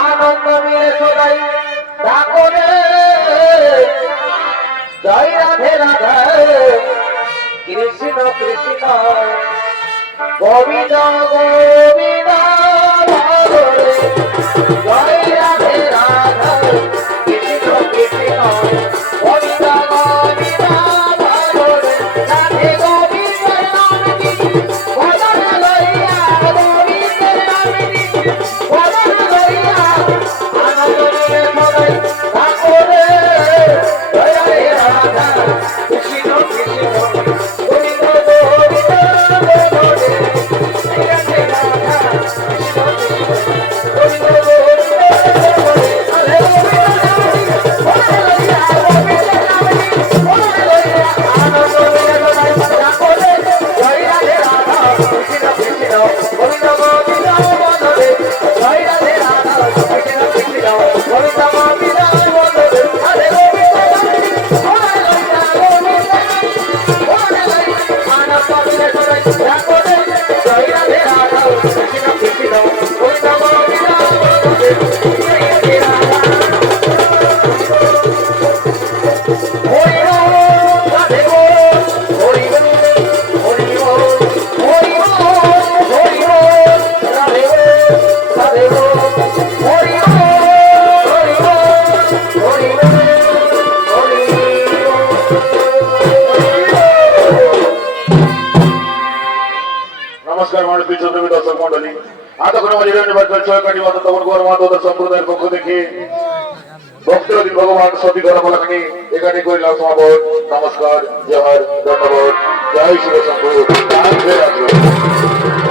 আনন্দ মিলে সদাই ডাকরে জয় রাধে রাধে। কৃষ্ণ কৃষ্ণ। গোবিন্দ গোবিন্দ। বিশ্বদেবী দর্শক মন্ডলী এতক্ষণ আমার বাচ্চার ছয়কাটি মাতা তখন গৌর মাতা সম্প্রদায়ের পক্ষ থেকে ভক্তরদী ভগবান সতী ধর্মলাখানি এখানে করিলাম সমাবত নমস্কার জয় ধন্যবাদ জয় শিব রাধে